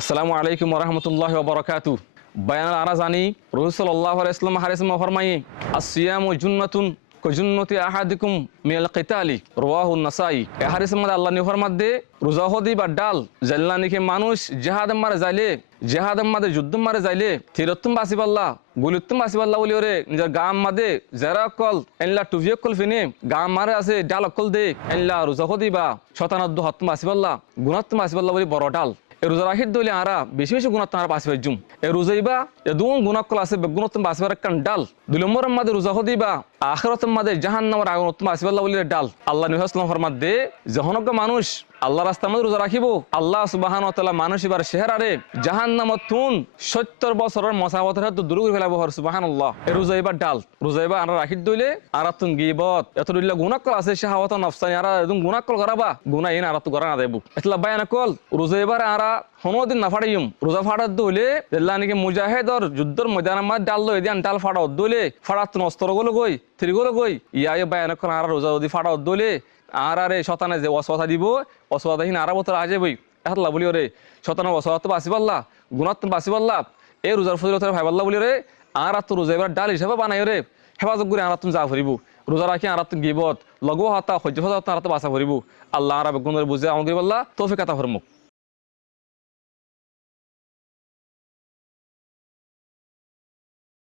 আসসালামু আলাইকুম ওরহমতুল্লাহ বরকাতু। বায়ান আরা জানি রাসূল সাল্লাল্লাহু আলাইহি ওয়াসাল্লাম হাদিসে ফরমায়ে আসিয়ামু জুন্নাতুন কুজুন্নতি আহাদিকুম মিনাল কিতালি রাওয়াহু নাসাই। এই হাদিসের মধ্যে আল্লাহ নিফর মধ্যে রোজা হদি বা ডাল জাল্লানিকে মানুষ জিহাদ মারে যাইলে জিহাদ মাদে যুদ্ধ মারে যাইলে থিরতুম বাসিবাল্লাহ গুলুতুম বাসিবাল্লাহ বলি ওরে নিজের গাম মাদে যারা কল এনলা টুভিয় কল ফিনে গাম মারে আছে ডাল কল দে এনলা রোজা হদি বা শতানাদ্দু হতুম বাসিবাল্লাহ গুনাতুম বাসিবাল্লাহ বলি বড় ডাল এই রোজা রাখির দইলে আরা বেশি বেশি গুণাত্ম আর বাঁচি পাইজুম এই রোজাইবা এদুন গুণাকল আছে বেগুণত্ম বাঁচবার একটা ডাল 2 নম্বরের মাঝে রোজা হদিবা আখিরাতের মাঝে জাহান্নামের আগুনত্ম বাঁচিবাল্লাহ বলি ডাল আল্লাহ নবী সাল্লাল্লাহু আলাইহি ওয়াসাল্লাম দে যখনক মানুষ আল্লাহ রাস্তার মধ্যে রোজা রাখিব আল্লাহ সুবহানাহু ওয়া তাআলা মানুষ এবার চেহারারে জাহান্নামতুন 70 বছরের মসাওয়াতের হাত দূর করে ফেলাবো সুবহানাল্লাহ। এই রোজাইবা ডাল রোজাইবা আমরা রাখির দইলে আরাতুন গীবত এত দিল্লা গুনাকল আছে শাহাওয়াত নফসানি আরা এদুন গুনাকল করাবা গুনাহ ইন আরাতু করা না দেবু এতলা বায়ান কল রোজাইবার আরা হনদিন না ফাড়াইম রোজা ফাড়ার দইলে আল্লাহ নাকি মুজাহিদর যুদ্ধর ময়দানের মধ্যে ডাল লই দেন ডাল ফাড়াও দইলে ফাড়াতুন অস্ত্র গুলো গই থিরগুলো গই ইয়াই বায়ান কল আরা রোজা যদি ফাড়াও দইলে আর আরে শতানে যে অসওয়াতা দিব অসওয়াতাহীন আরা বতর আজে বই এতলা বলি ওরে শতানে অসওয়াত বাসিবাল্লাহ গুনাত বাসিবাল্লাহ এই রোজার ফজিলতের ভাইবাল্লাহ বলি রে আর তো রোজা এবার ডাল হিসাবে বানাই রে হেফাজত করে আর তুমি যা ফুরিব রোজা রাখি আর তুমি গিবত লগো হাতা সহ্য হাতা আর তো বাসা ফুরিব আল্লাহ আর বেগুনের বুঝে আমাকে বললা তৌফিক আতা ফরমুক।